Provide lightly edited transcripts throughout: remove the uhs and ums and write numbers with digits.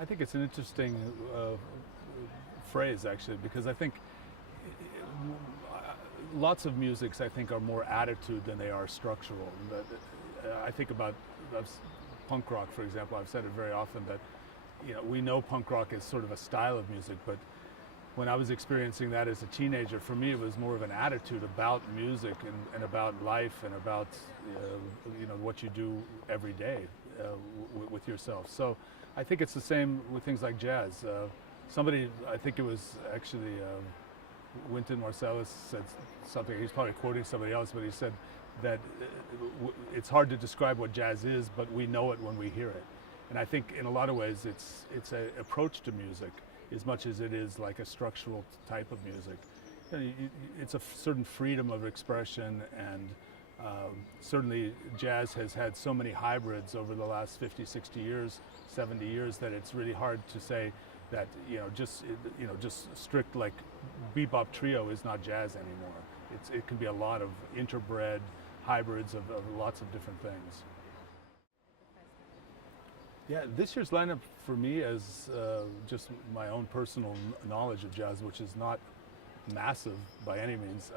I think it's an interesting phrase, actually, because I think lots of musics, I think, are more attitude than they are structural. I think about punk rock, for example. I've said it very often that we know punk rock is sort of a style of music, but when I was experiencing that as a teenager, for me it was more of an attitude about music and about life and about what you do every day with yourself. So I think it's the same with things like jazz. Somebody, I think it was actually Wynton Marsalis, said something, he's probably quoting somebody else, but he said that it's hard to describe what jazz is, but we know it when we hear it. And I think in a lot of ways it's an approach to music as much as it is like a structural type of music. It's a certain freedom of expression, and certainly jazz has had so many hybrids over the last 50, 60 years, 70 years, that it's really hard to say that just strict like bebop trio is not jazz anymore. It can be a lot of interbred hybrids of lots of different things. Yeah, this year's lineup for me is just my own personal knowledge of jazz, which is not massive by any means.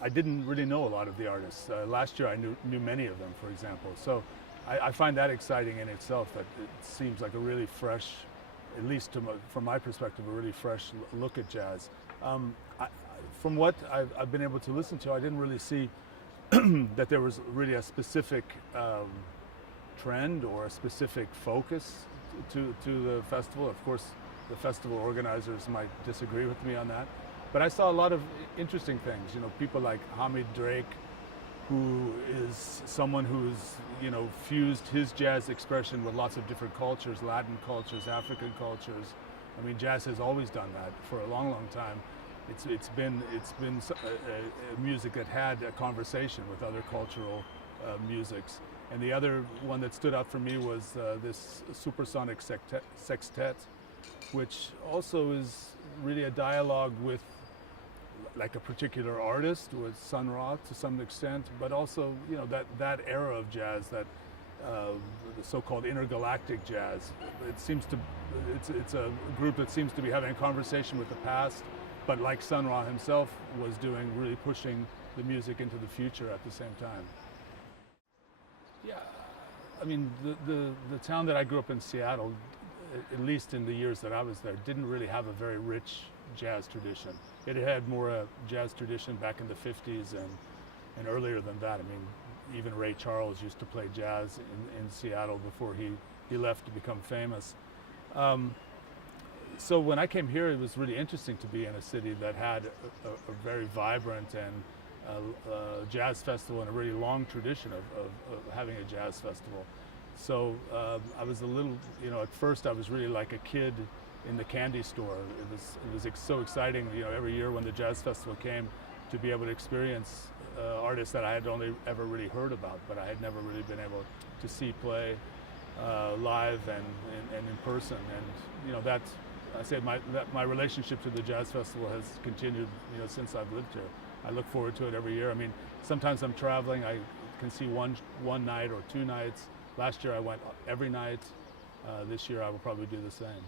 I didn't really know a lot of the artists. Last year I knew many of them, for example. So I find that exciting in itself, that it seems like a really fresh, at least from my perspective, a really fresh look at jazz. From what I've been able to listen to, I didn't really see that there was really a specific trend or a specific focus to the festival. Of course, the festival organizers might disagree with me on that, but I saw a lot of interesting things. People like Hamid Drake, who is someone who's fused his jazz expression with lots of different cultures, Latin cultures, African cultures. I mean, jazz has always done that for a long, long time. It's been a music that had a conversation with other cultural musics. And the other one that stood out for me was this supersonic sextet, which also is really a dialogue with like a particular artist, with Sun Ra to some extent, but also that era of jazz, that the so-called intergalactic jazz. It's a group that seems to be having a conversation with the past, but like Sun Ra himself was doing, really pushing the music into the future at the same time. Yeah, I mean, the town that I grew up in, Seattle, at least in the years that I was there, didn't really have a very rich jazz tradition. It had more a jazz tradition back in the 50s and earlier than that. I mean, even Ray Charles used to play jazz in Seattle before he left to become famous. So when I came here, it was really interesting to be in a city that had a very vibrant and jazz festival and a really long tradition of having a jazz festival. So I was a little, at first I was really like a kid in the candy store. It was so exciting, every year when the jazz festival came, to be able to experience artists that I had only ever really heard about, but I had never really been able to see play live and in person. And that, I say my relationship to the jazz festival has continued, since I've lived here. I look forward to it every year. I mean, sometimes I'm traveling, I can see one night or two nights. Last year I went every night. This year I will probably do the same.